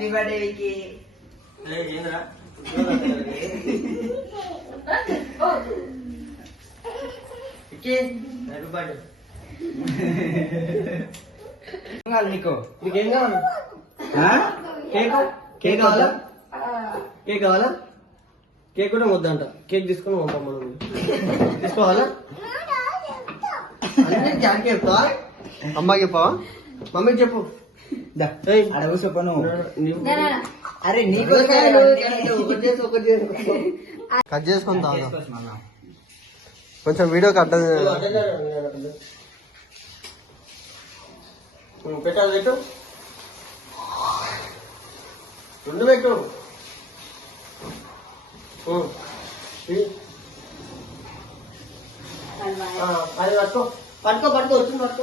Happy birthday Vicky ఏంద్రా? Vicky happy birthday కావాలి నీకు? నీకేం కావాలి? ఆ? కేక్? కేక్ కావాలా? కేక్ కావాలా? కేక్ కూడా వద్దంట. కేక్ తీసుకొని పంపాం మనం తీసుకోవాలా? అన్ని జాకి చెప్తావా? అమ్మాకి చెప్పావా? మమ్మీకి చెప్పు. నువ్వు నీవు- అరే నీకు కట్ చేసుకొని మళ్ళా. కొంచెం వీడియో కట్ పెట్టాలి పెట్టు. రెండు పెట్టు. పట్టుకో. పట్టుకో వచ్చింది పట్టుకో.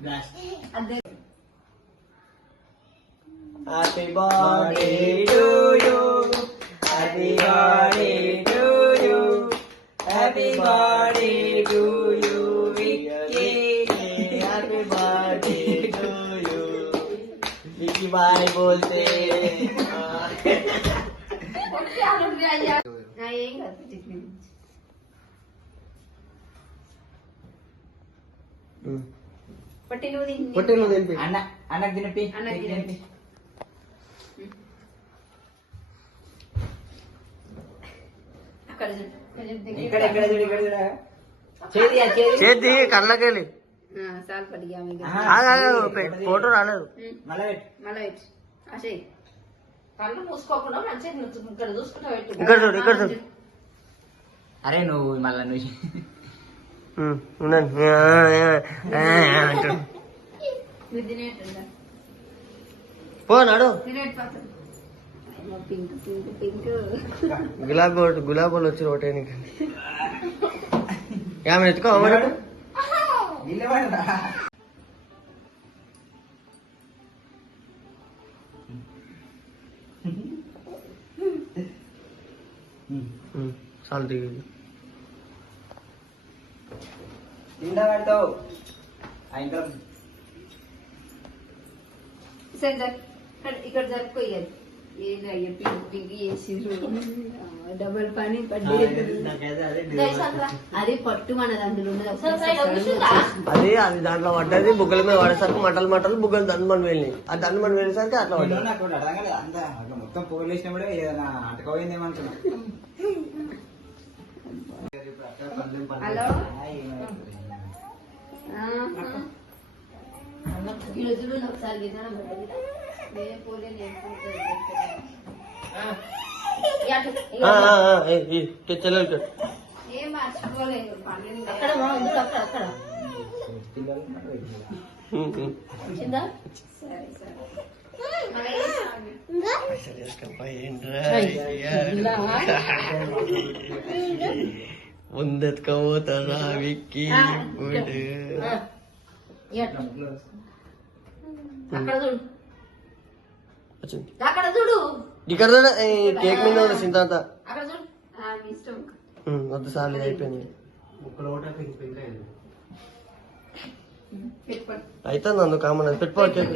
Happy birthday to you. Happy birthday to you. Happy birthday to you, Vicky. Happy birthday to you. Vicky bye बोलते పట్టి నువ్వు తిని- పొట్టేలు తినిపి. అన్న అన్నకు తినిపి. అన్నకు నీకు తినిపి. అక్కడ చూడు. కొంచెం దగ్గర. ఇక్కడ ఇక్కడ చూడు ఇక్కడ చూడ. చేతి కళ్ళకెళ్ళి. ఫోటో రాలేదు. కళ్ళు మూసుకోకుండా మంచిగా ఇక్కడ చూసుకుంటా పెట్టు. ఇక్కడ చూడు, ఇక్కడ చూడు. అరే నువ్వు మళ్ళా నువ్వు ఉమ్, ఉండండి. ఆ, ఆ, ఆ, అంటాడు. మీరు తినేటుందా పో నాడు. తినేటు పక్కన ఏమో పింక్ పింక్ పింక్. గులాబీ ఒకటి గులాబీ వాళ్ళు వచ్చి ఒకటే నీకు. ఆమె ఎత్తుకో చాలు దిగు కింద పడతావు ఇంకా సరే. ఇక్కడ ఇక్కడ జరుపుకో ఇక ఏంటి అయ్యా పింక్ పింక్ చేసిర్రు. డబల్ పని అది పట్టు మనది అందులో. అది అది దాంట్లో పడ్డది బుగ్గల మీద పడేసరికి మంటలు మంటలు బుగ్గలు దండమని వెళ్ళి ఆ దండమని వెళ్ళేసరికి అట్లా మొత్తం పొగలు వేసినప్పుడే అటకపోయిందేమనుకున్నా హలో? ఈ రోజులు ఒకసారి విధానం పడ్డది నేనే పోలే నేను ఆ, ఆ, ఆ, ఏ, ఈ, ఈ చెల్లెలు ఇక్కడ. ఏం మర్చిపోలేదు పన్నెండు అక్కడ మా ఉంది అక్కడ అక్కడ ఉమ్, ఉమ్. వచ్చిందా సరే సరే మరి ఏం కావాలి? సరే, వేసుకో, ఏంట్రా? ఇలా ముందెత్తుకోపోతారా విక్కీ ఇక్కడ చూడ కేక్ మీద ఇష్టం ఉమ్, వద్దు ఇది అయిపోయింది అవుతుంది అందుకు కామన్ అది పెట్టుకో కేక్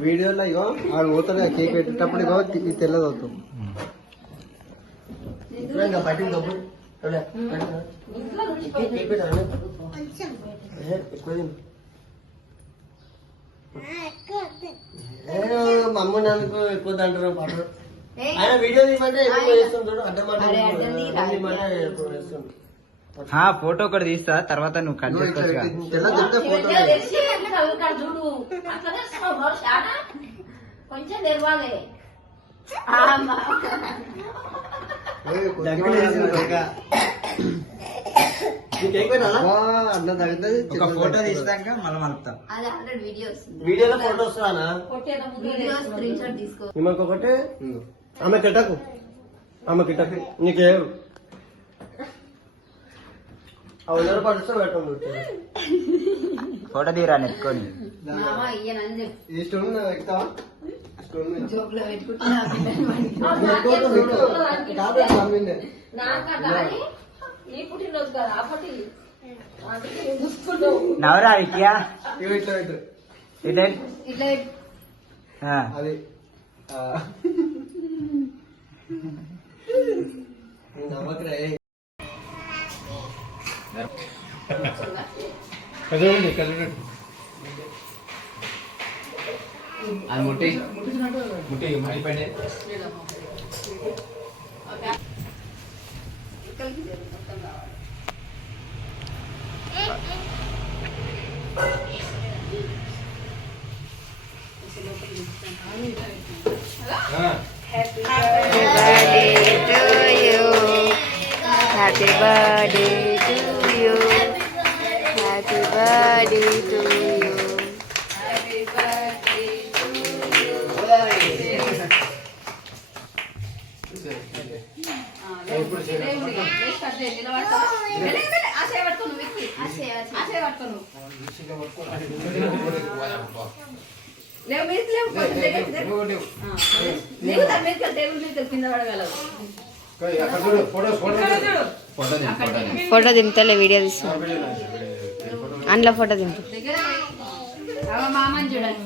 వీడియోలో ఇగో ఆడు పోతాడు ఆ కేక్ పెట్టేటప్పుడు ఇగో తెల్లది. ఏ, మమ్మల్ని అనుకో ఎక్కువ తింటారు పాట ఆయన వీడియో తీయమంటే ఎక్కువ అరే, అడ్డం? అడ్డం చేస్తుంటాడు. ఫోటో ఒకటి తీస్తా తర్వాత నువ్వు కట్ ఒక ఫోటో తీస్తాక మళ్ళీ మలుపుతాం. వీడియోలో ఫోటో వస్తుందా కొట్టేదా ముద్ర వీడియో స్క్రీన్ షాట్ తీసుకో. ఈమెకు ఒకటి. ఆమె కిట్టకు ఆమె కిట్టకు నీకేం. అని నీ పుట్టినరోజు కదా అప్పటి అందుకే నేను చూసుకున్నావు నవరా విద్యా? ఇట్లా పెట్టు. ఇట్లా. అది ఆ. నమ్మకరే అది ముట్టి ముట్టి ముట్టి పైన ఇక్కడికి జరుగు, మొత్తం కావాలి. Happy birthday to you. Happy birthday birthday to you. Happy birthday to you. లేవు మీరు లేవు కొంచెం దగ్గరికి జరుగు. ఆ, లేవు దాని మీద టేబుల్ మీద కింద పడగలవు ఫోటో దింపుతలే వీడియో తీస్తా అందులో ఫోటో దింపు దగ్గర అవ మామని చూడండి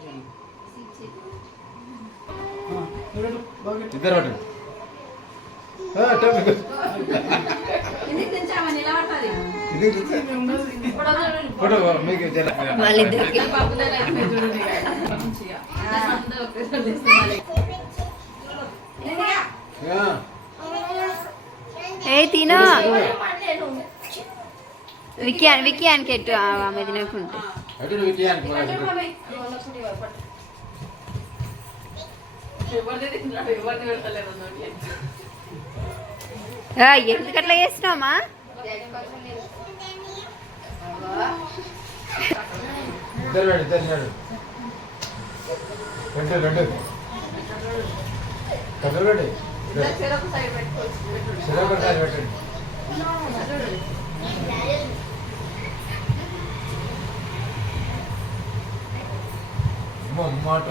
ఇద్దరు మీకు వాళ్ళిద్దరికి. ఏ తినో. అని కెట్టు ఆ- ఆమె తినకుంటే ఆ, ఎందుకు అట్లా చేసినావమ్మా ఇద్దరు ఇద్దరు రెండు రెండు కథలు పెట్టండి. సిరప్ పెట్టండి మాట